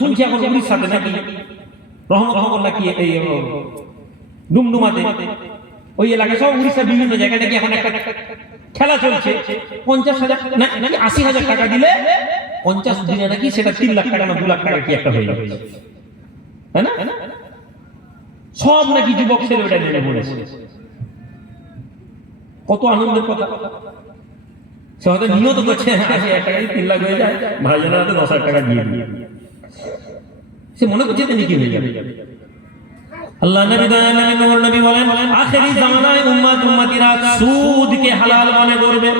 শুনছি এখন উড়িষ্যাতে নাকি রহমত নাকি এই ডুমডুমাতে ওই এলাকায় সব উড়িষ্যার বিভিন্ন জায়গায় নাকি এখন একটা খেলা চলছে 50,000 নাকি 80,000 টাকা দিলে 50 দিনে নাকি সেটা 3 লাখ টাকা না 2 লাখ টাকা কি একটা হয়ে যাবে, তাই না? সব নাকি যুবক ছেলে ওটা নেমে পড়েছে। কত আনন্দের কথা। সে হয়তো নিয়ত করছে 80,000 টাকা 3 লাখ হয়ে যায়, ভাইজানের হাতে 10,000 টাকা দিয়ে দিয়ে সে মনে করছে তিনি কি হয়ে যাবে। আল্লাহ নবী দয়াল নবী নূর নবী বলেন আখেরি জামানায় উম্মতিরা সুদকে হালাল মনে করবে।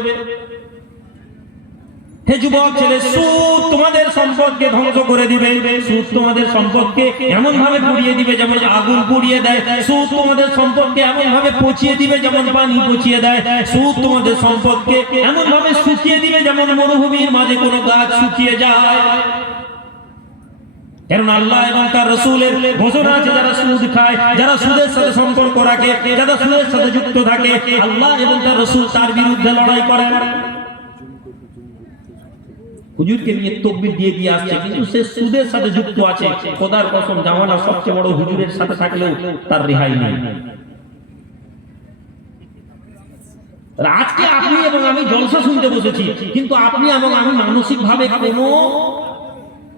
হে যুবক ছেলে, সুদ তোমাদের সম্পদকে ধ্বংস করে দিবে। সুদ তোমাদের সম্পদকে এমন ভাবে পুড়িয়ে দিবে যেমন আগুন পুড়িয়ে দেয়। সুদ তোমাদের সম্পদকে এমন ভাবে পচিয়ে দিবে যেমন পানি পচিয়ে দেয়। সুদ তোমাদের সম্পদকে এমন ভাবে শুকিয়ে দিবে যেমন মরুভূমির মাঝে কোনো গাছ শুকিয়ে যায়। কারণ আল্লাহ এবং তার রাসূলের ঘোষণা আছে, যারা সুদ খায়, যারা সুদের সাথে সম্পর্ক রাখে, যারা সুদের সাথে যুক্ত থাকে, আল্লাহ এবং তার রাসূল তার বিরুদ্ধে লড়াই করেন। হুজুরকে নিয়ে তাকবীর দিয়ে দিয়ে আসছে, কিন্তু সে সুদের সাথে যুক্ত আছে। খোদার কসম, জামানা সবচেয়ে বড় হুজুরের সাথে থাকলেও তার রেহাই নেই। আজকে আপনি এবং আমি জলসা শুনতে বসেছি, কিন্তু আপনি এবং আমি মানসিক ভাবে কোনো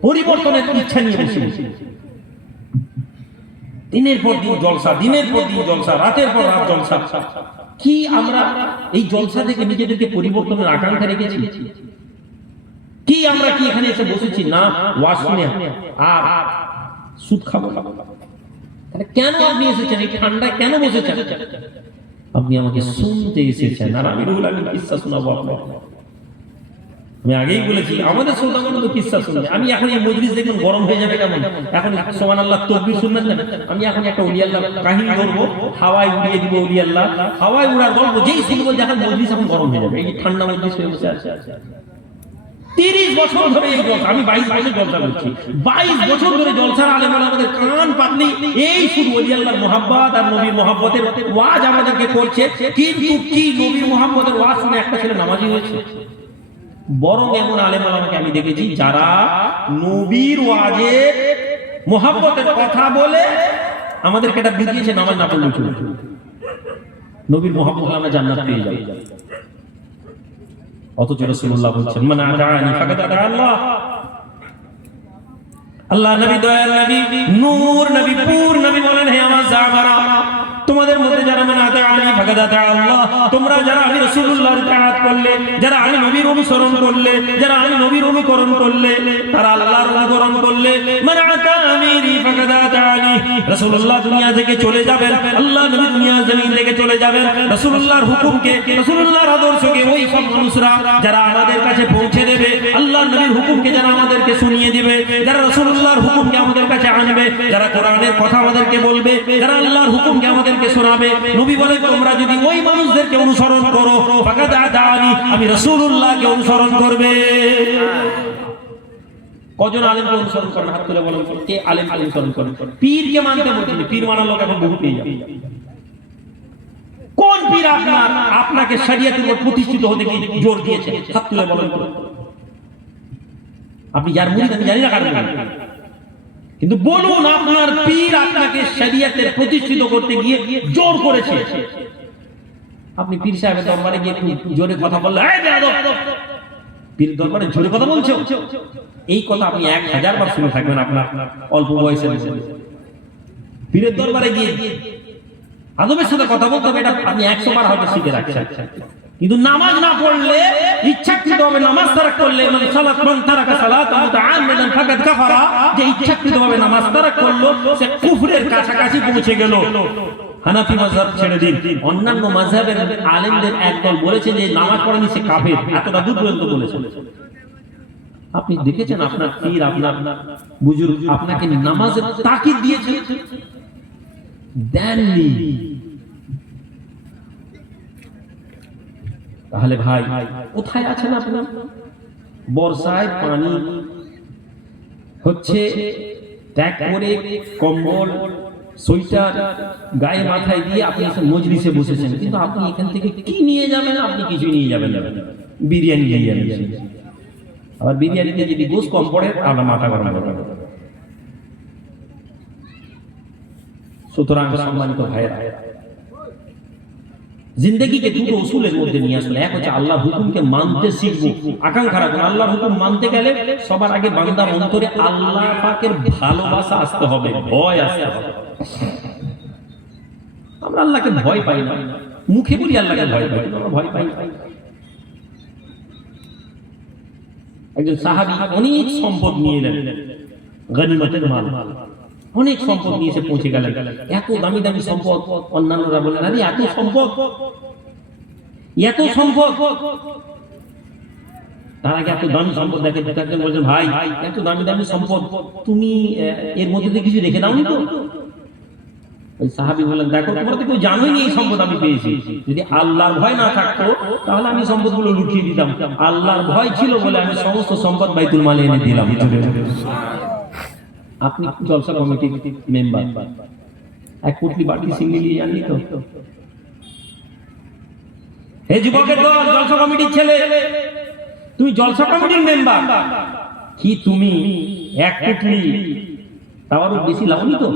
পরিবর্তনের ইচ্ছা নিয়ে বসে দিনের পর দিন জলসা, দিনের পর দিন জলসা, রাতের পর রাত জলসা। কি আমরা এই জলসা থেকে নিজেদেরকে পরিবর্তনের আকাঙ্ক্ষা রেখেছি? কি আমরা কি এখানে এসে বসেছি না ওয়াজ শুনে আর সুদ খাবো? কেন আপনি এসেছেন? এই ঠান্ডায় কেন বসেছেন? আপনি আমাকে শুনতে এসেছেন, আর আমি রুহুল আমিন কিসসা শোনাবো আপনাকে। আমি আগেই বলেছি আমাদের শ্রোতাগণ তো কিসসা শুনবে। আমি এখন এই মজলিস দেখুন গরম হয়ে যাবে কেমন। এখন সুবহানাল্লাহ তাকবীর শুনবেন না, আমি এখন একটা ওলি আল্লাহ কাহিনী বলবো, হাওয়ায় উড়িয়ে দিব ওলি আল্লাহ, হাওয়ায় উড়ার গল্প যেই শুনবো দেখেন মজলিস এখন গরম হয়ে যাবে। এই ঠান্ডা মজলিস হয়ে বসে আছে। 30 বছর ধরে এই জলসা, আমি 22 বছর জলসা করছি, 22 বছর ধরে জলসার আলেম আমাদের কান পাতনি এই শুধু ওলি আল্লাহর মহব্বত আর নবীর মহব্বতের ওয়াজ আমাদেরকে করছে। কিন্তু কি নবীর মহব্বতের ওয়াজ শুনে একটা ছেলে নামাজি হয়েছে? বরং এমন আলেম আমাকে আমি দেখেছি যারা নবীর ওয়াজে মহব্বতের কথা বলে আমাদেরকে এটা বুঝিয়েছে নামাজ না পড়লে চলে, নবীর মহব্বত হলে আমরা জান্নাত পেয়ে যাব। অথচ রাসূলুল্লাহ বলছেন মান আদানি ফাকাদ আদা আল্লাহ। আল্লাহ নবী দয়াল নবী নূর নবী পুর নবী বলেন হে আমার সাহাবারা, তোমাদের মধ্যে যারা মান আদানি ফাকাদ আদা আল্লাহ, তোমরা যারা আমি রাসূলুল্লাহর ইতাআত করলে, যারা আমি নবীর অনুসরণ করলে, যারা আমি নবীর অনুকরণ করলে, তারা আল্লাহর অনুকরণ করলে, মান আতানি ফাকাদ আতানি। রাসূলুল্লাহ দুনিয়া থেকে চলে যাবেন, আল্লাহ নবী দুনিয়া জমিন থেকে চলে যাবেন। রাসূলুল্লাহর হুকুমকে, রাসূলুল্লাহর আদর্শকে ওই সব মানুষরা যারা আমাদের কাছে পৌঁছে দেবে, আল্লাহর নবীর হুকুমকে যারা আমাদেরকে শুনিয়ে দিবে, যারা রাসূলুল্লাহর হুকুমকে আমাদের কাছে আনবে, যারা কোরআনের কথা আমাদেরকে বলবে, যারা আল্লাহর হুকুমকে আমাদেরকে শোনাবে, নবী বলেন তোমরা যদি ওই মানুষদেরকে অনুসরণ করো ফাকাদ আতানি, আমি রাসূলুল্লাহকে অনুসরণ করবে। কজন আলেমকে অনুসরণ করেন? হাত তুলে বলেন কে আলেমকে অনুসরণ করেন? পীরকে মানতে বলছেন, পীর মানার লোক এখন বহু পেয়ে যাবে। কোন পীর আপনাকে শরীয়তের উপর প্রতিষ্ঠিত হতে কি জোর দিয়েছে? হাত তুলে বলেন। আপনি যার মুরিদ আমি জানি না কার মুরিদ, কিন্তু বলুন আপনার পীর আপনাকে শরীয়তের প্রতিষ্ঠিত করতে গিয়ে জোর করেছে। আপনি পীর সাহেবের দরবারে গিয়ে জোরে কথা বললে এই বেয়াদব, পীর দরবারে জোরে কথা বলছো, এই কথা আপনি 1000 বার শুনে থাকবেন আপনার অল্প বয়সে। পীরের দরবারে গিয়ে আদবের সাথে কথা বলতে হবে, এটা আপনি 100 বার হয়তো শিখে রাখছেন। কিন্তু নামাজ না পড়লে, ইচ্ছাকৃতভাবে নামাজ তারাক করলে, মানে সালাত মান তারাকা সালাত মুতাআম্মিদান ফাকাদ কাফারা, যে ইচ্ছাকৃতভাবে নামাজ তারাক করলো সে কুফরের কাছাকাছি পৌঁছে গেল। হানাফি মাযহাব ছেড়ে দিন, অন্যান্য মাযহাবের আলেমদের একদল বলেছে যে নামাজ পড়েনি সে কাফের, এতটা দূর পর্যন্ত বলেছে। আপনি দেখেছেন আপনার পীর, আপনার বুজুর্গ আপনাকে নামাজের তাকিদ দিয়েছে? দেননি। তাহলে ভাই কোথায় আছেন আপনার? বর্ষায় পানি হচ্ছে, ত্যাগ করে কম্বল সোয়েটার গায়ে মাথায় দিয়ে আপনি মজলিসে বসেছেন, কিন্তু আপনি এখান থেকে কি নিয়ে যাবেন? আপনি কিছু নিয়ে যাবেন, বিরিয়ানি নিয়ে যাবেন। আবার বিরিয়ানিতে যদি গোশ কম পড়ে আপনার মাথা গরম হবে। সুতরাং সম্মানিত ভাইরা, জিন্দেগিকে দুটো উসুলের মধ্যে নিয়ে আসলে, এক হচ্ছে আল্লাহর হুকুমকে মানতে শিখবো, আকাঙ্ক্ষা রাখবো। আল্লাহর হুকুম মানতে গেলে সবার আগে বান্দার অন্তরে আল্লাহ পাকের ভালোবাসা আসতে হবে, ভয় আসতে হবে। আমরা আল্লাহকে ভয় পাই না, মুখে বলি আল্লাহকে ভয় পাই, আমরা ভয় পাই। একজন সাহাবী অনেক সম্পদ নিয়ে এলেন, গনিমতের মাল, অনেক সম্পদ নিয়ে এসে পৌঁছে গেলেন। এত দামি দামি সম্পদ, অন্যান্যরা বলেন আরে এত সম্পদ, এত সম্পদ। তার আগে এত দামি সম্পদ দেখে একজন বলছেন ভাই এত দামি দামি সম্পদ তুমি এর মধ্যে দিয়ে কিছু রেখে দাওনি তো? ওই সাহাবী বললেন দেখো তোমরা তো কেউ জানোই না এই সম্পদ আমি পেয়েছি। যদি আল্লাহর ভয় না থাকতো তাহলে আমি সম্পদগুলো লুকিয়ে দিতাম। আল্লাহর ভয় ছিল বলে আমি সমস্ত সম্পদ বাইতুল মালে এনে দিলাম। আপনি জলসা কমিটির মেম্বার, এক কোটি বাটি সিঙ্গি নিয়ে জানলি তো? হে যুবকের দল, জলসা কমিটির ছেলে, তুমি জলসা কমিটির মেম্বার, কি তুমি এক কোটি তারও বেশি লাওনি তো?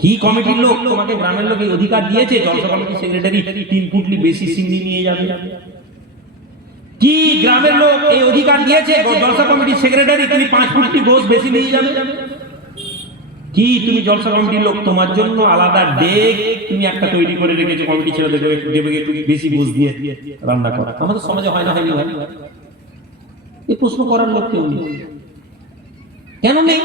কি কমিটির লোক তোমাকে, গ্রামের লোক এই অধিকার দিয়েছে জলসা কমিটির সেক্রেটারি 3 পুটলি বেশি সিঙ্গি নিয়ে যাবে? কি গ্রামের লোক এই অধিকার দিয়েছে জলসা কমিটির সেক্রেটারি তুমি 5 ফুটি গোশ বেশি নিয়ে যাবে? কি তুমি জলসা কমিটির লোক তোমার জন্য আলাদা ডেক তুমি একটা তৈরি করে রেখেছো, কমিটি ছেড়ে দেবে একটু বেশি গোশ দিয়ে রান্না করা? আমাদের সমাজে হয় না, হয়নি ভাই? এই প্রশ্ন করার লোক কেউ নেই। কেন নেই?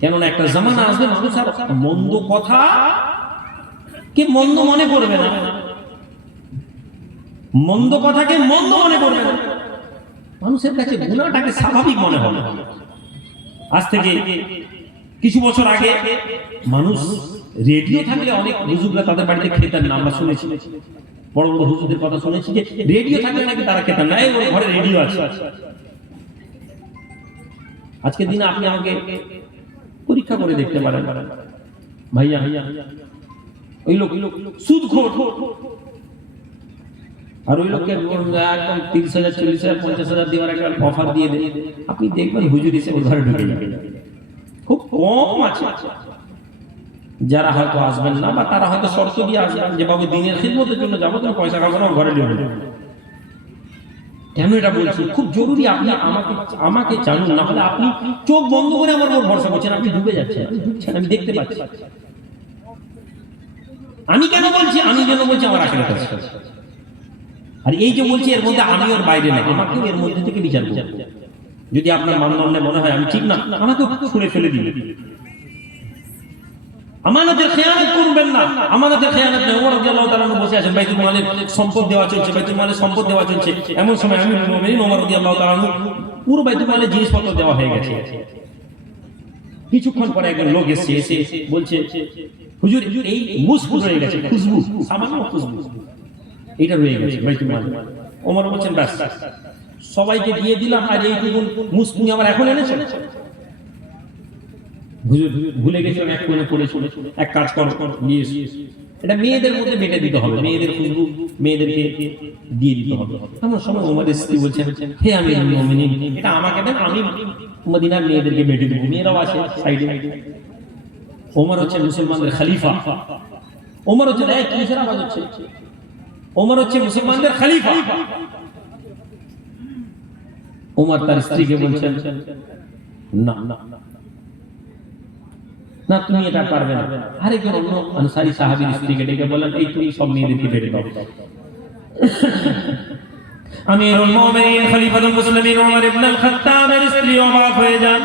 কেননা একটা জামানা আসবে মানুষ আর মন্দ কথা কে মন্দ মনে করবে না, মন্দ কথাকে মন্দ মনে করবে না, মানুষের কাছে গুনাহটাকে স্বাভাবিক মনে হবে। আজ থেকে কিছু বছর আগে মানুষ রেডিও থাকলে অনেক হুজুররা তাদের বাড়িতে খেতেন না, আমরা শুনেছি, বড় বড় হুজুরদের কথা শুনেছি যে রেডিও থাকলে নাকি তারা খেতেন না, এই ঘরে রেডিও আছে। আজকের দিনে আপনি আমাকে পরীক্ষা করে দেখতে পারেন ভাইয়া, ওই লোক সুদখোর, আর ওই লোককে একদম 30,000 40,000 50,000 দেওয়ার একটা অফার দিয়ে দেয়, আপনি দেখবেন হুজুর এসে ওই ঘরে ঢুকে যাবে। খুব কম আছে যারা হয়তো আসবেন না, বা তারা হয়তো শর্ত দিয়ে আসবেন যে বাবু দিনের খিদমতের জন্য যাবো, তুমি পয়সা খাবো না, ঘরে ঢুকে যাবে। কেন এটা বলছি? খুব জরুরি আপনি আমাকে জানুন, না হলে আপনি চোখ বন্ধ করে আমার উপর ভরসা করছেন, আপনি ডুবে যাচ্ছেন, আমি দেখতে পাচ্ছি। আমি কেন বলছি? আমি যেন বলছি আমার আখেরাত আছে, আর এই যে বলছি এর মধ্যে আমি ওর বাইরে না, আমাকেও এর মধ্যে থেকে বিচার করতে। যদি আপনার মানদণ্ডে মনে হয় আমি ঠিক না, আমাকেও ছুঁড়ে ফেলে দিন। আমানতের খেয়ানত করবেন না, আমানতের খেয়ানত নেই। ওমর রাদিয়াল্লাহু তাআলা বসে আছেন, বাইতুল মালের সম্পদ দেওয়া চলছে, বাইতুল মালের সম্পদ দেওয়া চলছে। এমন সময় আমিরুল মুমিনিন ওমর রাদিয়াল্লাহু তাআলা পুরো বাইতুল মালের জিনিসপত্র দেওয়া হয়ে গেছে। কিছুক্ষণ পরে একজন লোক এসে বলছে হুজুর এই মুসফুস রয়ে গেছে, খুশবু, সামান্য খুশবু এটা রয়ে গেছে বাইতুল মালে। ওমর বলছেন ব্যাস সবাইকে দিয়ে দিলাম, আর এইটুকু মুসফুস আবার এখন এনেছে? ভুলে গেছে এক কোণে পড়ে চলে, এক কাজ কর নিয়ে এটা মেয়েদের মধ্যে বেটে দিতে হবে, মেয়েদের খুশবু মেয়েদেরকে দিয়ে দিতে হবে। এমন সময় ওমরের স্ত্রী বলছেন হে আমিরুল মুমিনিন এটা আমাকে দেন, আমি মদিনার মেয়েদেরকে বেটে দেবো, মেয়েরাও আছে সাইডে। ওমর হচ্ছে মুসলমানদের খলিফা, ওমর হচ্ছে এক কিসের আওয়াজ হচ্ছে, ওমর হচ্ছে মুসলমানদের খলিফা। ওমর তার স্ত্রীকে বলছেন না না না তুমি এটা পারবে না। আরেকজন অন্য আনসারী সাহাবীর স্ত্রীকে ডেকে বললেন এই তুমি সব মেয়েদেরকে বেটে দাও। আমিরুল মুমিনিন খলিফাতুল মুসলিমিন ওমর ইবনে আল খাত্তাবের স্ত্রী অবাক হয়ে যান।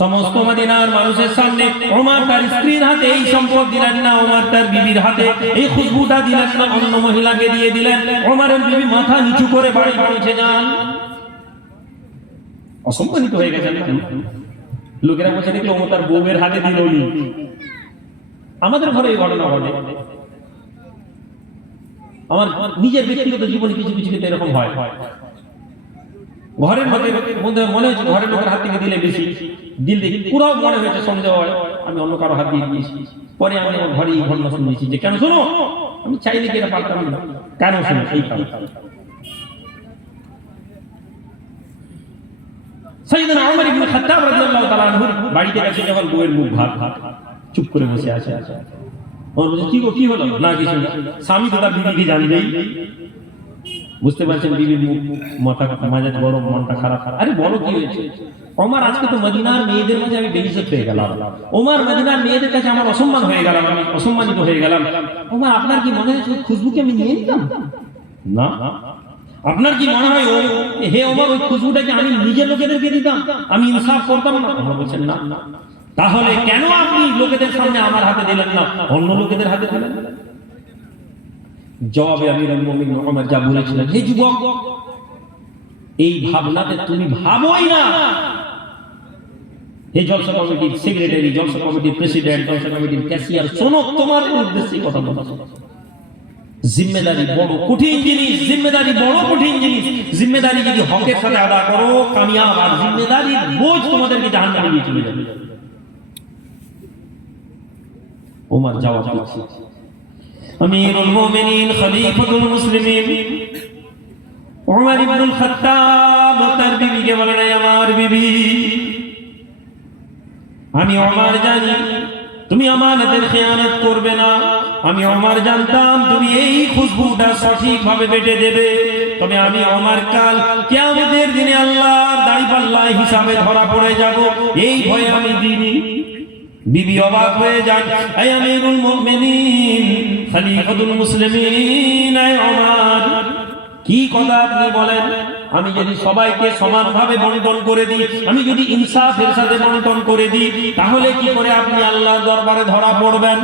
সমস্ত মদিনার মানুষের সামনে ওমর তার স্ত্রীর হাতে এই সম্পদ দিলেন না, ওমর তার বিবির হাতে এই খুশবুটা দিলেন না, অন্য মহিলাকে দিয়ে দিলেন। ওমরের বিবি মাথা নিচু করে বাড়ি পৌঁছে যান, অসম্মানিত হয়ে গেছেন। লোকেরা বলছে দেখলো ওমর তার বউয়ের হাতে দিলনি। আমাদের ঘরে এই ঘটনা ঘটে, আমার নিজের ব্যক্তিগত জীবনে কিছু কিছু ক্ষেত্রে এরকম হয়। ঘরের মধ্যে মনে হয়েছে ঘরের লোকের হাত থেকে দিলে বেশি দিল দেখি পুরো মনে হয়েছে সন্দেহ হয় আমি অন্য কারো হাত দিয়ে দিয়েছি। পরে আমি আমার ঘরে এই ঘটনা শুনেছি যে কেন শোনো আমি চাইলে কি এটা পারতাম না, কেন শোনো এই কারণ। সাইয়েদনা ওমর ইবনে খাত্তাব রাদিয়াল্লাহু তাআলা আনহু বাড়িতে গেছে যখন বউয়ের মুখ ভাত চুপ করে বসে আছে। ওমর বলছে কি গো কি হলো? না কিছু না। স্বামী তো তার বিবিকে জানবেই। বুঝতে পারছেন বিবির মুখ মাথা মাঝে বড় মনটা খারাপ। আরে বলো কি হয়েছে? ওমর আজকে তো মদিনার মেয়েদের মাঝে আমি বেইজ্জত হয়ে গেলাম। ওমর মদিনার মেয়েদের কাছে আমার অসম্মান হয়ে গেলাম, আমি অসম্মানিত হয়ে গেলাম। ওমর আপনার কি মনে হয় খুশবুকে আমি নিয়ে নিতাম? না। আপনার কি মনে হয় হে ওমর ওই খুশবুটাকে আমি নিজের লোকেদেরকে দিতাম? আমি ইনসাফ করতাম না? ওমর বলছেন না। তাহলে কেন আপনি লোকেদের সামনে আমার হাতে দিলেন না, অন্য লোকেদের হাতে দিলেন? জবাবে আমিরুল মুমিনিন ওমর যা বলেছিলেন, হে যুবক, এই ভাবনাতে তুমি ভাবোই না। হে জলসা কমিটির সেক্রেটারি, জলসা কমিটির প্রেসিডেন্ট, জলসা কমিটির ক্যাশিয়ার, শোনো, তোমার উদ্দেশ্যে কথা বলা। জিম্মেদারি বড় কঠিন জিনিস, জিম্মেদারি বড় কঠিন জিনিস। জিম্মেদারি যদি হকের সাথে আদা করো কামিয়াব, আর জিম্মেদারির বোঝ তোমাদেরকে জাহান্নামে নিয়ে চলে যাবে। ওমর জবাব দিচ্ছে, আমিরুল মুমিনিন খলিফাতুল মুসলিমিন ওমর ইবনুল খাত্তাব তার বিবিকে বলেন, আমার বিবি, আমি ওমর জানি তুমি আমানতের খেয়ানত করবে না। আমি ওমর জানতাম তুমি এই খুশবুটা সঠিকভাবে বেটে দেবে। তবে আমি ওমর কাল কিয়ামতের দিনে আল্লাহর দাঁড়িপাল্লায় হিসাবে ধরা পড়ে যাব, এই ভয়ে আমি দিইনি। বিবি অবাক হয়ে যান, হে আমিরুল মুমিনিন খলিফাতুল মুসলিমিন ওমর, কি কথা আপনি বলেন? আমি যদি সবাইকে সমানভাবে বণ্টন করে দিই, আমি যদি ইনসাফের সাথে বণ্টন করে দিই, তাহলে কি করে আপনি আল্লাহর দরবারে ধরা পড়বেন?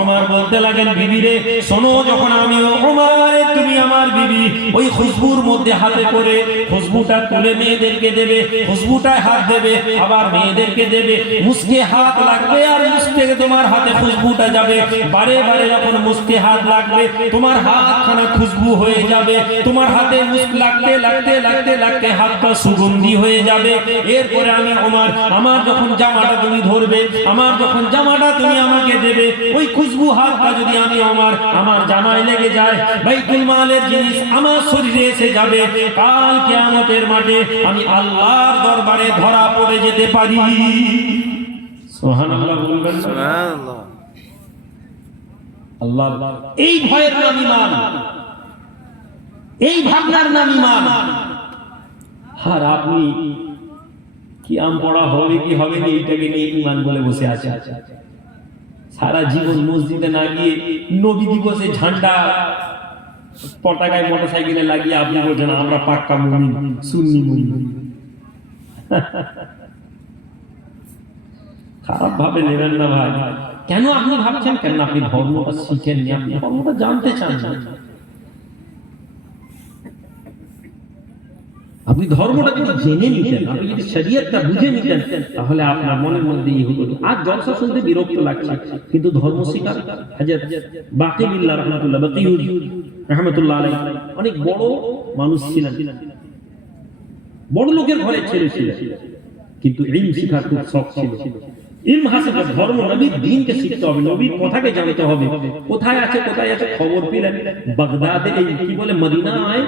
ওমর বলতে লাগেন, বিবি রে শোনো, যখন আমি ওমর তুমি আমার বিবি ওই খুশবুর মধ্যে হাতে করে খুশবুটা তুলে মেয়েদেরকে দেবে, খুশবুটায় হাত দেবে, আবার মেয়েদেরকে দেবে, মুসকে হাত লাগবে আর মুসকে তোমার হাতে খুশবুটা যাবে। বারে বারে যখন মুসকে হাত লাগবে তোমার হাতখানা খুশবু হয়ে যাবে, তোমার হাতে মুস্ক লাগতে লাগতে লাগতে লাগতে হাতটা সুগন্ধি হয়ে যাবে। এরপরে আমি ওমর, আমার যখন জামাটা তুমি ধরবে, আমার যখন জামাটা তুমি আমাকে দেবে, ওই খুশবু হাতটা যদি আমি ওমর আমার জামায় লেগে যায়, বাইতুল মালের জিনিস আমার শরীরে এসে যাবে, কাল কিয়ামতের মাঠে আমি আল্লাহর দরবারে ধরা পড়ে যেতে পারি। সুবহানাল্লাহ বলবেন, সুবহানাল্লাহ। আল্লাহ, এই ভয়ের নাম ঈমান, এই ভাবনার নাম ঈমান। আর আপনি কি আম পড়া হবে কি হবে না এইটাকে নিয়ে ঈমান বলে বসে আছে। সারা জীবন মসজিদে না গিয়ে নবী দিবসে ঝান্ডা পতাকায় মোটরসাইকেলে লাগিয়ে আপনি বলছেন আমরা পাক্কা মুমিন, সুন্নি মুমিন। খারাপ ভাবে নেবেন না ভাই। কেন আপনি ভাবছেন? কেন আপনি ধর্মটা শিখেননি, আপনি ধর্মটা জানতে চান না। আপনি ধর্মটা যদি জেনে নিতেন, আপনি যদি শরীয়তটা বুঝে নিতেন, তাহলে আপনার মনের মধ্যে এই হতো। আজ জলসা শুনতে বিরক্ত লাগছে, কিন্তু ধর্ম শিখার হযরত বাকি বিল্লাহ রাহমাতুল্লাহ, বাকিউর রাহমাতুল্লাহ আলাইহি অনেক বড় মানুষ ছিলেন, বড় লোকের ঘরে ছেলে ছিলেন, কিন্তু ইলম শিখার খুব শখ ছিল। ইলম হাসিল, ধর্ম নবীর দ্বীনকে শিখতে হবে, নবীর কথাকে জানতে হবে। কোথায় আছে খবর পেলেন বাগদাদে, এই কি বলে মদিনায়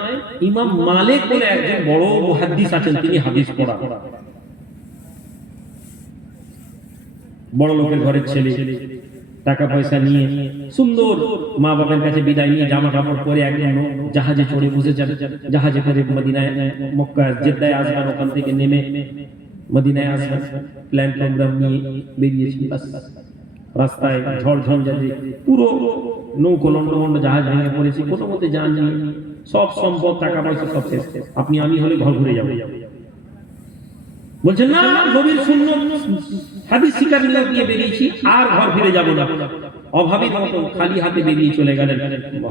ইমাম মালিক বলে একজন বড় মুহাদ্দিস আছেন, তিনি হাদিস পড়া, বড় লোকের ঘরের ছেলে, টাকা পয়সা নিয়ে সুন্দর মা বাবার কাছে বিদায় নিয়ে জামা কাপড় পরে একজন জাহাজে চড়ে বসে যাবে, জাহাজে করে মদিনায় মক্কা জেদ্দায় আসবেন, ওখান থেকে নেমে মদিনায় আসবেন, প্ল্যান প্রোগ্রাম নিয়ে বেরিয়েছি। রাস্তায় ঝড় ঝঞ্ঝাতে পুরো নৌকো লন্ডমন্ড জাহাজ ভেঙে পড়েছে, কোনো মতে যান নিয়ে সব সম্পদ টাকা পয়সা সব শেষ। আপনি আমি হলে ঘর ঘুরে যাবো। বলছেন না, নবীর সুন্নাত হাদিস শিকার নিয়ে বেরিয়েছি, আর ঘর ফিরে যাব না। অভাবী মতো খালি হাতে বেরিয়ে চলে গেলেন।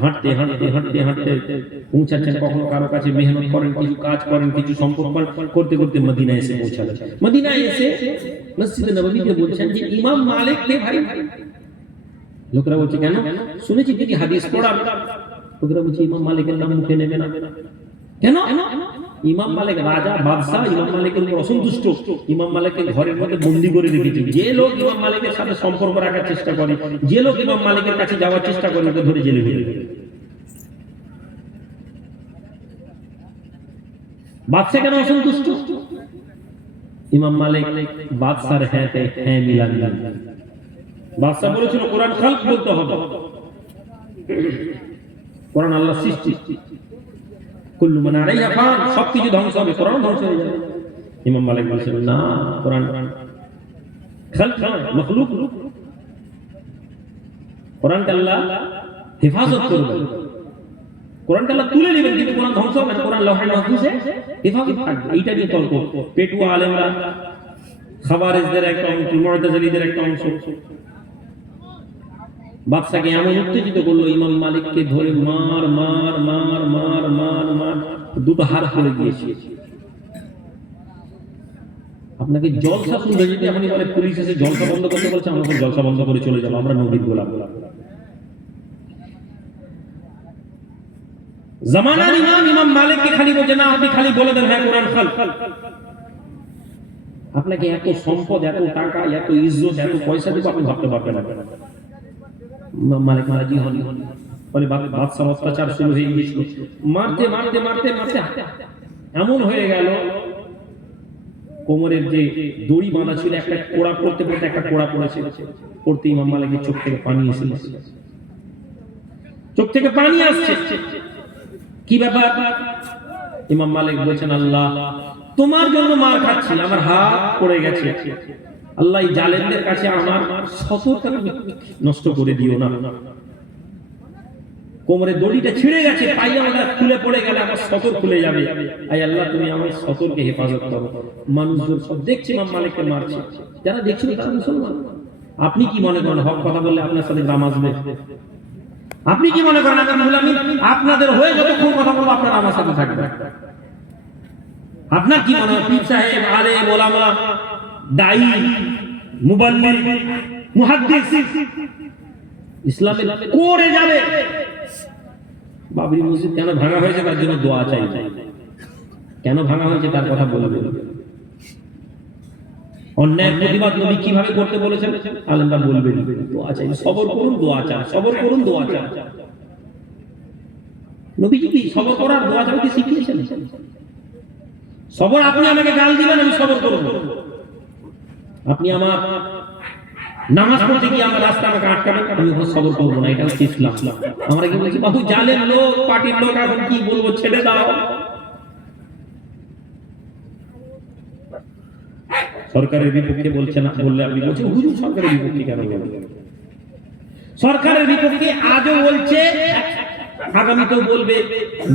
হাঁটতে হাঁটতে হাঁটতে হাঁটতে পৌঁছাচ্ছেন, কখনো কারো কাছে মেহনত করেন, কিছু কাজ করেন, কিছু সম্পর্ক করতে করতে মদিনায় এসে পৌঁছালেন। মদিনায় এসে মসজিদে নববীতে বলছেন যে ইমাম মালিক কে ভাই? লোকরা বলছে কেন? শুনেছি তিনি হাদিস পড়ান। লোকরা বলছে ইমাম মালিকের নাম মুখে নেবে না কেন? ইমাম মালিক রাজা বাদশাহ, ইমাম মালিকের উপর অসন্তুষ্ট, ইমাম মালিককে ঘরের মধ্যে বন্দী করে রেখেছে। যে লোক ইমাম মালিকের সাথে সম্পর্ক রাখার চেষ্টা করে, যে লোক ইমাম মালিকের কাছে যাওয়ার চেষ্টা করে, ওকে ধরে জেলে ফেলে দেবে। বাদশা কেন অসন্তুষ্ট? ইমাম মালিক বাদশার হ্যাঁতে হ্যাঁ মিলান। বাদশা বলেছিল কোরআন খালক বলতে হবে, কোরআন আল্লাহর সৃষ্টি, কুল্লু মান আলাইহা ফান, সবকিছু ধ্বংস হবে, কোরআন ধ্বংস হয়ে যাবে। ইমাম মালিক বলেছিল না, কোরআন খালক নয়, মাখলুক। কোরআনকে আল্লাহ হেফাজত করবেন, কোরআনকে আল্লাহ তুলে নেবেন, কিন্তু কোরআন ধ্বংস হবে না, কোরআন লাওহে মাহফুজে হেফাজত থাকবে। এইটা নিয়ে তর্ক, পেটুয়া আলেমরা, খাওয়ারিজদের একটা অংশ, মুতাজিলীদের একটা অংশ বাদশাকে এমন উত্তেজিত করলো, ইমাম মালিককে ধরে মার মার মার মার মার মার, দুটো হাত করে দিয়েছে। আপনাকে জলসা শুনবে যদি আপনি বলে পুলিশ এসে জলসা বন্ধ করতে বলছে, আমরা জলসা বন্ধ করে চলে যাবো, আমরা নবীর গোলাম। জামানার ইমাম ইমাম মালিককে খালি বলছে না, আপনি খালি বলে দেন হ্যাঁ কোরআন খালক। আপনাকে এত সম্পদ, এত টাকা, এত ইজ্জত, এত পয়সা দিব, আপনি ভাবতে পারবেন না। মালিক রাজি হন, বলে বাদশাহ অত্যাচার শুরু হয়ে গিয়েছিল, মারতে মারতে মারতে মারতে এমন হয়ে গেল, কোমরের যে দড়ি বাঁধা ছিল, একটা কোড়া পড়তে পড়তে একটা কোড়া পড়েছে, পড়তে ইমাম মালিকের চোখ থেকে পানি এসেছে, চোখ থেকে পানি আসছে। কি ব্যাপার? ইমাম মালিক বলেছেন, আল্লাহ তোমার জন্য মার খাচ্ছি, আমার হাত পড়ে গেছে, আল্লাহ এই জালেমদের কাছে আমার সততা নষ্ট করে দিও না। কোমরের দড়িটা ছিঁড়ে গেছে, পায়জামাটা খুলে পড়ে গেলে আমার সতর খুলে যাবে, আয় আল্লাহ তুমি আমার সতরকে হেফাজত করো। মানুষজন সব দেখছে ইমাম মালিককে মারছে, যারা দেখছিল তারা মুসলমান। আপনি কি মনে করেন হক কথা বললে আপনার সাথে গ্রাম আসবে? আপনি কি মনে করেন আমি আপনাদের হয়ে যতক্ষণ কথা বলবো আপনারা আমার সাথে থাকবেন? আপনার কি মনে হয় পীর সাহেব, আলেম, ওলামা, দায়ী, মুবাল্লিগ, মুহাদ্দিস ইসলামের কোরে যাবে? বাবরি মসজিদ কেন ভাঙা হয়েছে তার জন্য দোয়া চাই, কেন ভাঙা হয়েছে তার কথা বলবে। অন্যায়ের প্রতিবাদ নবী কিভাবে করতে বলেছেন আলেমরা বলবেন, দোয়া চাই, সবর করুন, দোয়া চান, সবর করুন, দোয়া চান। নবীজি কি সবর করার দোয়া চাইতে শিখিয়েছেন? সবর আপনি আমাকে গাল দিবেন, আমি সবর করব। আপনি আমার নামাজ পড়তে গিয়ে আমার রাস্তা আমাকে আটকাবেন, আমি সবর করবো না, এটা হচ্ছে ইসলাম। আমরা কি বলছি, বাবু জালেম লোক, পার্টির লোক, এখন কি বলবো, ছেড়ে দাও। সরকারের বিপক্ষে বলছে না বললে আপনি বলছেন হুজুর সরকারের বিপক্ষে কেন বলবেন? সরকারের বিপক্ষে আজও বলছে, আগামীতেও বলবে।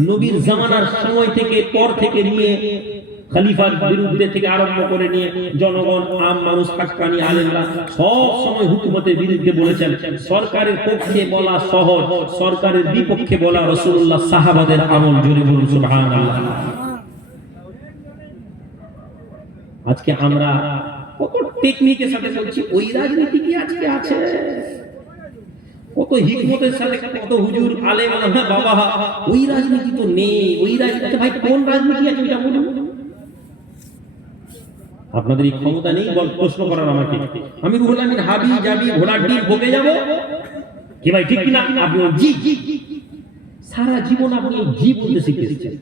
নবীর জামানার সময় থেকে, পর থেকে নিয়ে, খলিফার বিরুদ্ধে থেকে আরম্ভ করে নিয়ে জনগণ, আম মানুষ, হাক্কানি আলেমরা সব সময় হুকুমতের বিরুদ্ধে বলেছেন। সরকারের পক্ষে বলা সহজ, সরকারের বিপক্ষে বলা রাসূলুল্লাহ সাহাবাদের আমল। জোরে বলুন সুবহানাল্লাহ। আজকে আমরা কত টেকনিকের সাথে চলছি, ওই রাজনীতি কি আজকে আছে? কত হিকমতের সাথে কত হুজুর আলেম আল্লাহ বাবা, ওই রাজনীতি তো নেই। ওই রাজনীতি ভাই কোন রাজনীতি আছে ওইটা বলুন। আপনাদের এই ক্ষমতা নেই প্রশ্ন করার আমাকে। আমি রুহুল আমিন হাবি যাবি ঘোড়ার ডিম ভোগে যাব কি ভাই, ঠিক কিনা? আপনি জি সারা জীবন আপনি জি বলতে শিখেছেন,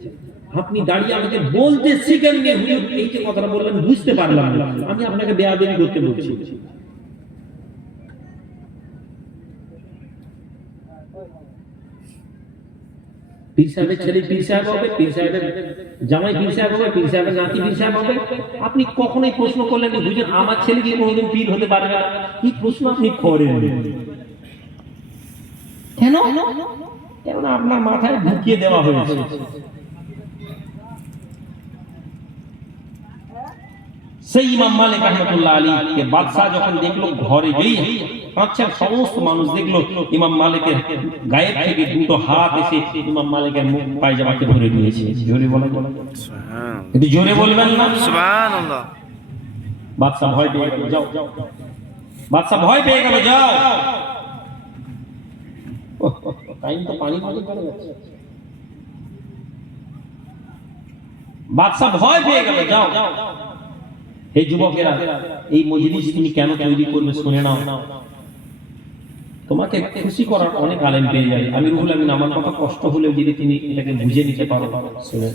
আপনি দাঁড়িয়ে আমাকে বলতে শিখেননি। এই যে কথাটা বললেন বুঝতে পারলাম না, আমি আপনাকে বেয়াদবি করতে বলছি। পীর সাহেবের ছেলে পীর সাহেব হবে, পীর সাহেবের জামাই পীর সাহেব হবে, পীর সাহেবের নাতি পীর সাহেব হবে। আপনি কখনোই প্রশ্ন করলেন না বুঝেন আমার ছেলে কি কোনোদিন পীর হতে পারবে না? এই প্রশ্ন আপনি করেন কেন? কেন আপনার মাথায় ঢুকিয়ে দেওয়া হয়েছে। সেই ইমাম মালিক রাহমাতুল্লাহ আলাইহি বাদশা যখন দেখলো ঘরে গেই পাঁচের সমস্ত মানুষ দেখলো ইমাম মালিকের গায়ের থেকে দুটো হাত এসে ইমাম মালিকের মুখ পায়জামাকে ধরে নিয়েছে। জোরে বলেন সুবহানাল্লাহ, একটু জোরে বলবেন না সুবহানাল্লাহ। বাদশা ভয় পেয়ে গেল, যাও। বাদশা ভয় পেয়ে গেল, যাও। টাইম তো পানি পানি করে যাচ্ছে। বাদশা ভয় পেয়ে গেল, যাও। এই যুবকেরা, এই মজলিস তুমি কেন তৈরি করবে শুনে নাও। তোমাকে খুশি করার অনেক আলেম পেয়ে যাবে। আমি রুহুল আমিন, আমার কথা কষ্ট হলেও যদি তুমি এটাকে বুঝে নিতে পারো শুনে।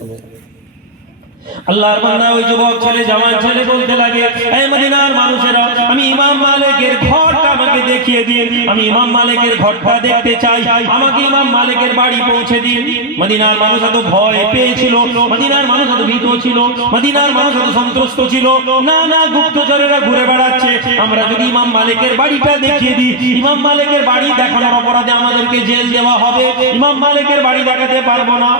আল্লাহর বান্দা ওই যুবক ছেলে জওয়ান ছেলে বলতে লাগে, এই মদিনার মানুষেরা, আমি ইমাম মালিকের ঘরটা আমাকে দেখিয়ে দিন, আমি ইমাম মালিকের ঘরটা দেখতে চাই, আমাকে ইমাম মালিকের বাড়ি পৌঁছে দিন। মদিনার মানুষ এত ভয় পেয়েছিল, মদিনার মানুষ এত ভীত ছিল, মদিনার মানুষ এত সন্ত্রস্ত ছিল, না না গুপ্তচরেরা ঘুরে বেড়াচ্ছে, আমরা যদি ইমাম মালিকের বাড়িটা দেখিয়ে দিই, ইমাম মালিকের বাড়ি দেখানোর অপরাধে আমাদেরকে জেল দেওয়া হবে, ইমাম মালিকের বাড়ি দেখাতে পারবো না।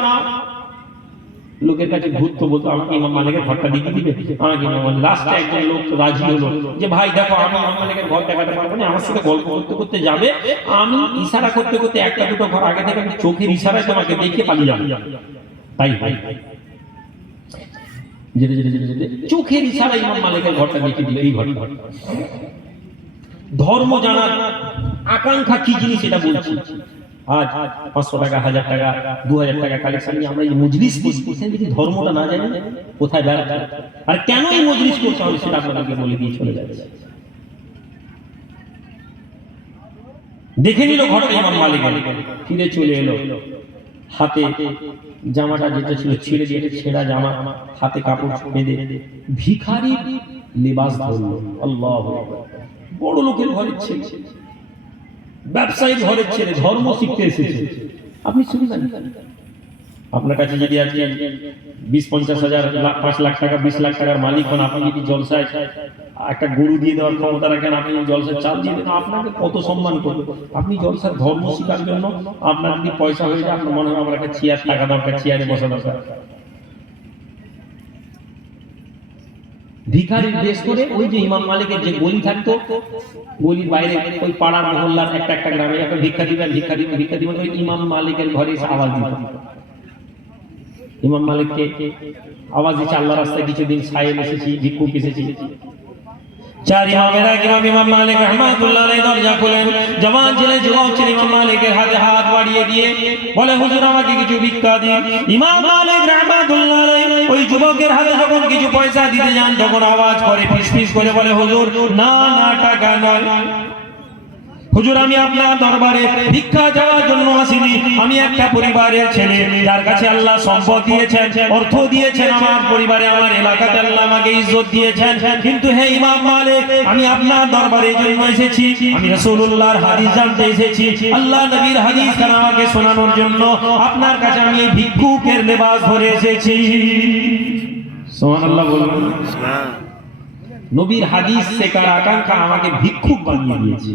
লোকের কাছে ঘুরতো, বলতো আমাকে ইমাম মালিকের ঘরটা দেখিয়ে দিবে, আমাকে লাস্টে একজন লোক রাজি হলো যে ভাই দেখো আমি ইমাম মালিকের ঘর দেখাতে পারবো না, আমার সাথে গল্প করতে করতে যাবে, আমি ইশারা করতে করতে একটা দুটো ঘর আগে থেকে আমি চোখের ইশারায় তোমাকে দেখিয়ে পালিয়ে যাবো। তাই ভাই যেতে যেতে যেতে যেতে চোখের ইশারায় ইমাম মালিকের ঘরটা দেখিয়ে দিল। এই ঘর ধর্ম জানার আকাঙ্ক্ষা কি জিনিস এটা বলছি। আজ 500 টাকা, 1000 টাকা, 2000 টাকা কালেকশন নিয়ে আমরা এই মজলিস করছি, যদি ধর্মটা না জানি কোথায় বেড়াতে আর কেন এই মজলিস করতে হবে সেটা আপনাদেরকে বলে দিয়ে চলে যাবে। দেখে নিল ঘরটা ইমাম মালিক, ফিরে চলে এলো, হাতে জামাটা যেটা ছিল ছিঁড়ে দিয়ে ছেঁড়া জামা, হাতে কাপড় বেঁধে ভিখারি লেবাস ধরলো। আল্লাহু আকবার। বড় লোকের ঘরের ছেলে, ব্যবসায়ী ঘরের ছেলে, ধর্ম শিখতে এসেছে। আপনি শুনবেন আপনার কাছে যদি আজকে 20-50 হাজার, 5 লাখ টাকা, 20 লাখ টাকার মালিক হন, আপনি যদি জলসায় একটা গরু দিয়ে দেওয়ার ক্ষমতা রাখেন, আপনি জলসায় চাল দিয়ে দেন, আপনাকে কত সম্মান করবে। আপনি জলসার ধর্ম শিখার জন্য আপনার যদি পয়সা হয়ে যায়, আপনার মনে হয় আমার একটা চেয়ার টাকা দরকার, চেয়ারে বসা দরকার। ভিখারির দেশ করে ওই যে ইমাম মালিকের যে গলি থাকতো, গলির বাইরে ওই পাড়ার মহল্লার একটা একটা গ্রামে একটা ভিক্ষা দিবেন, ভিক্ষা দিবেন, ভিক্ষা দিবেন, ওই ইমাম মালিকের ঘরে এসে আওয়াজ দিত। ইমাম মালিককে আওয়াজ দিচ্ছে, আল্লাহ রাস্তায় কিছুদিন সায়েম এসেছি, ভিক্ষুক এসেছি। চার ইমামের এক ইমাম ইমাম মালিক রাহমাতুল্লাহ আলাইহি দরজা খুলেন, জওয়ান ছেলে যুবক ছেলে ইমাম মালিকের হাতে হাত বাড়িয়ে দিয়ে বলে, হুজুর আমাকে কিছু ভিক্ষা দিন। ইমাম মালিক রাহমাতুল্লাহ আলাইহি ওই যুবকের হাতে যখন কিছু পয়সা দিতে যান, তখন আওয়াজ করে ফিসফিস করে বলে, হুজুর না না, টাকা নয়, হুজুর আমি আপনার দরবারে ভিক্ষা চাওয়ার জন্য আসিনি, আমি একটা পরিবারের ছেলে যার কাছে আল্লাহ সম্পদ দিয়েছেন, অর্থ দিয়েছেন, আমার পরিবারে আমার এলাকাতে আল্লাহ আমাকে ইজ্জত দিয়েছেন, কিন্তু হে ইমাম মালিক আমি আপনার দরবারে জন্য এসেছি, আমি রাসূলুল্লাহর হাদিস জানতে এসেছি, আল্লাহ নবীর হাদিস আমাকে শোনানোর জন্য আপনার কাছে আমি এই ভিক্ষুকের লেবাস ধরে এসেছি। সুবহানাল্লাহ বলুন। নবীর হাদিস শেখার আকাঙ্ক্ষা আমাকে ভিক্ষুক বানিয়ে দিয়েছে।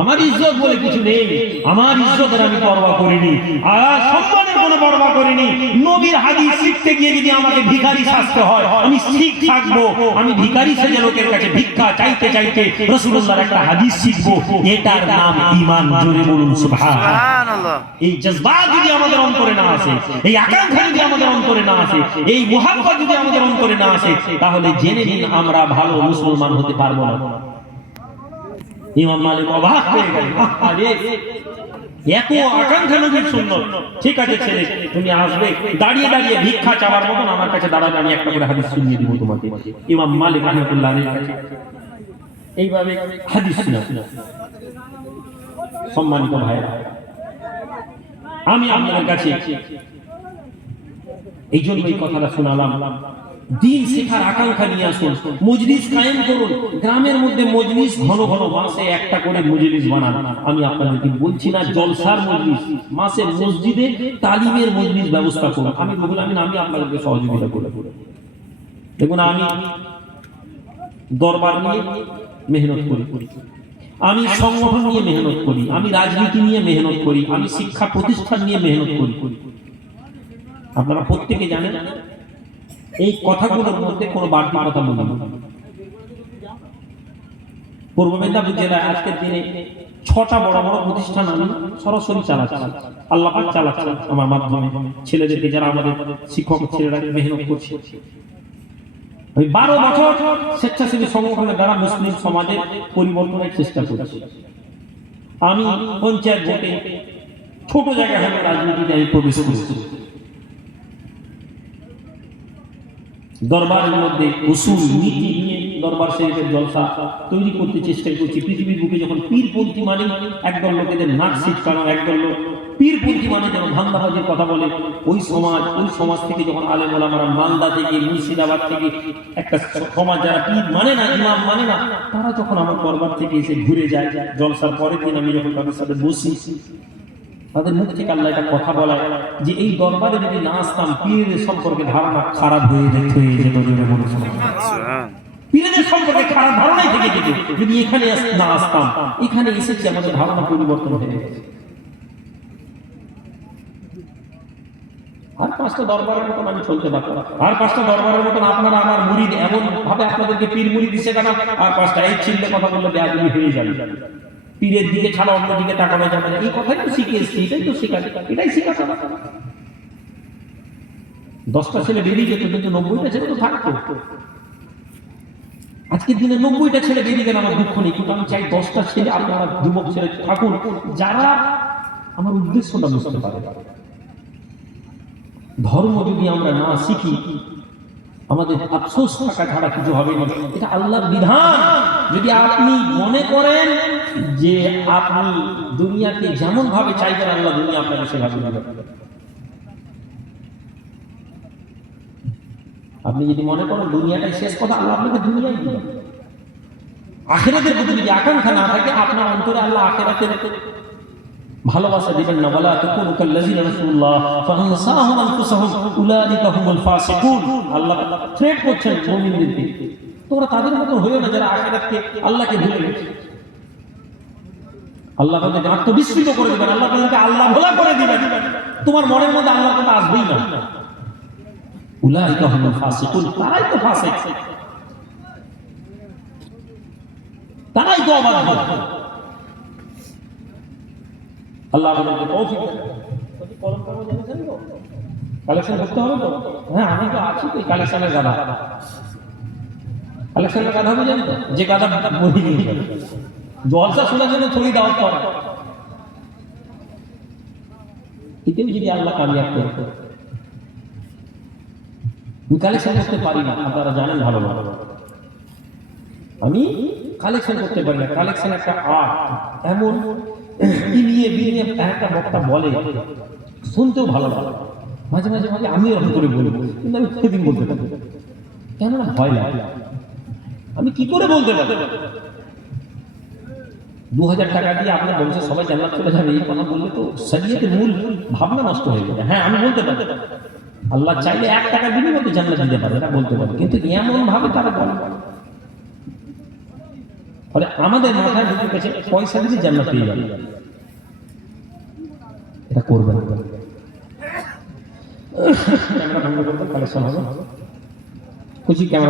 আমার ইজ্জত বলে কিছু নেই, আমার ইজ্জতের আমি পরোয়া করিনি, আর সম্মানের কোনো পরোয়া করিনি। নবীর হাদিস শিখতে গিয়ে যদি আমাকে ভিখারি সাজতে হয়, আমি শিখ থাকবো, আমি ভিখারি সেজে লোকের কাছে ভিক্ষা চাইতে চাইতে রাসূলুল্লাহর একটা হাদিস শিখবো, এটার নাম ঈমান। জোরে বলুন সুবহানাল্লাহ। এই জজবাত যদি আমাদের অন্তরে না আসে, এই আকাঙ্ক্ষা যদি আমাদের অন্তরে না আসে, এই মুহাব্বত যদি আমাদের অন্তরে না আসে, তাহলে জেনে নিন আমরা ভালো মুসলমান হতে পারবো না। ইমাম মালিক অবাক হয়ে গেল, আরে এত আকাঙ্ক্ষা নবীর সুন্নাত, ঠিক আছে ছেলে তুমি আসবে, দাঁড়িয়ে দাঁড়িয়ে ভিক্ষা চাওয়ার মতন আমার কাছে দাঁড়াবে, আমি একটা করে হাদিস শুনিয়ে দিব তোমাকে। ইমাম মালিক রাহমাতুল্লাহ আলাইহির কাছে এইভাবে হাদিস শোনা। সম্মানিত ভাইরা, আমি আপনাদের কাছে এই জন্য এই কথাটা শোনালাম, দিন শেখার আকাঙ্ক্ষা নিয়ে আসুন, মজলিস কায়েম করুন, গ্রামের মধ্যে মজলিস ঘন ঘন মাসে একটা করে মজলিস বানান। আমি আপনাদেরকে বলছি না জলসার মজলিস, মাসে মসজিদে তালিমের মজলিস ব্যবস্থা করুন। আমি বললাম আমি আপনাদেরকে সহযোগিতা করে দেখুন, আমি দরবার নিয়ে মেহনত করি, আমি সংগঠন নিয়ে মেহনত করি, আমি রাজনীতি নিয়ে মেহনত করি, আমি শিক্ষা প্রতিষ্ঠান নিয়ে মেহনত করি। আপনারা প্রত্যেকে জানেন এই কথাগুলোর মধ্যে কোনো বাড়তি কথা বলি না। পূর্ব মেদিনীপুর জেলায় আজকের দিনে 6টা বড় বড় প্রতিষ্ঠান আমি সরাসরি চালাচ্ছি, আল্লাহ পাক চালাচ্ছেন আমার মাধ্যমে। ছেলেদেরকে যারা আমাদের শিক্ষক ছেলেরা মেহনত করছে, আমি 12 বছর স্বেচ্ছাসেবী সংগঠনের দ্বারা মুসলিম সমাজের পরিবর্তনের চেষ্টা করছি। আমি পঞ্চায়েত ভোটে ছোট জায়গায় হলে রাজনীতিতে আমি প্রবেশ করেছি। দরবারের মধ্যে উসুল নীতি নিয়ে দরবার শরীফের জলসা তৈরি করতে চেষ্টা করছি। পৃথিবীর বুকে যখন পীরপন্থী মানে একদল লোকেদের নাক ছিটকানো, একদল লোক পীরপন্থী মানে যেন ধান্দাবাজির কথা বলে। ওই সমাজ থেকে যখন আলেম ওলামারা মালদা থেকে, মুর্শিদাবাদ থেকে, একটা সমাজ যারা পীর মানে না, ইমাম মানে না, তারা যখন আমার দরবার থেকে এসে ঘুরে যায়, জলসার পরের দিন আমি যখন তাদের সাথে বসি, তাদের মুখ থেকে আল্লাহ একটা কথা বলায় যে এই দরবারে যদি না আসতাম পীরের সম্পর্কে ধারণা খারাপ হয়ে যেত। পীরের সম্পর্কে খারাপ ধারণাই থেকে যেত যদি এখানে না আসতাম। এখানে এসেছি, আমাদের ধারণা পরিবর্তন হয়ে গেছে। আর 5টা দরবারের মতন আমি চলতে পারতাম, আর 5টা দরবারের মতন আপনারা আমার মুরিদ এমন ভাবে আপনাদেরকে পীর মুরিদ দিছে কেন, আর 5টা এই ছিলতে কথা বললে বেয়াদবি হয়ে যাবে। পীরের দিকে ছাড়া অন্য দিকে তাকানো যাবে না, এই কথাই তো শিখে এসেছি, এটাই তো শেখাচ্ছি, এটাই শেখাতে হবে। 10টা ছেলে বেরিয়ে যেত, কিন্তু 90টা ছেলে তো থাকতো। আজকের দিনে 90টা ছেলে বেরিয়ে গেলে আমার দুঃখ নেই, কিন্তু আমি চাই 10টা ছেলে, আপনারা যুবক ছেলে থাকুন যারা আমার উদ্দেশ্যটা বুঝতে পারে। ধর্ম যদি আমরা না শিখি আমাদের আফসোস থাকা ছাড়া কিছু হবে না। এটা আল্লাহর বিধান। যদি আপনি মনে করেন যে আপনি দুনিয়াকে যেমন ভাবে চাইবেন, আল্লাহ দুনিয়া আপনাকে সেভাবে দেবে। আপনি যদি মনে করেন দুনিয়াটাই শেষ কথা, আল্লাহ আপনাকে দুনিয়াই দিবেন। আখিরাতের প্রতি যদি আকাঙ্ক্ষা না থাকে, আপনার অন্তরে আল্লাহ আখিরাতের ভালোবাসা দিবেন না। ওয়ালা তাকুনু কাল্লাযিনা রাসূলুল্লাহ ফাআনসাহুম আনফুসাহুম উলাইকা হুমুল ফাসিকুন। আল্লাহ থ্রেট করছেন মুমিনদেরকে, তোমরা তাদের মতো হইও না যারা আখিরাতকে, আল্লাহকে ভুলে গেছে। আল্লাহ তাদেরকে আত্মবিস্মৃত করে দিবেন, আল্লাহ তাদেরকে আল্লাহ ভোলা করে দিবেন। তোমার মনের মধ্যে আল্লাহর কথা আসবেই না। উলাইকা হুমুল ফাসিকুন, তারাই তো ফাসিক, তারাই তো অবাধ্য। আল্লাহ আমাদেরকে তৌফিক দেন। কালেকশন করতে হবে তো? হ্যাঁ, আমি তো আছি তো কালেকশনের গাধা। কালেকশনের গাধা হবে জানি তো, যে গাধা বই নিয়ে যাবে জলসা শোনার জন্য থোড়ি দাওয়াত করে। এতেও যদি আল্লাহ কামিয়াব করে। আমি কালেকশন করতে পারি না, আপনারা জানেন ভালো ভালো। আমি কালেকশন করতে পারি না। কালেকশন একটা আর্ট, এমন বিনিয়ে বিনিয়ে একটা বক্তা বলে, শুনতেও ভালো লাগে। মাঝে মাঝে মাঝে আমি এরকম করে বলবো, কিন্তু আমি প্রতিদিন বলতে পারি, কেননা ভয় লাগে। আমি কি করে বলতে পারি? 2000 টাকা দিয়ে আপনার বংশের সবাই জান্নাত চলে যাবে, এই কথা বললে তো শরীয়তের মূল ভাবনা নষ্ট হয়ে যাবে। হ্যাঁ, আমি বলতে পারি আল্লাহ চাইলে 1 টাকা বিনিময়ে জান্নাত দিতে পারে, এটা বলতে পারি, কিন্তু এমন ভাবে তারা বলে। ফলে আমাদের মাথায় ঢুকে গেছে পয়সা দিলে জান্নাত পেয়ে যাবে। এটা করবেন না। ক্যামেরা বন্ধ করতে কালেকশন হবে, খুশি ক্যামেরা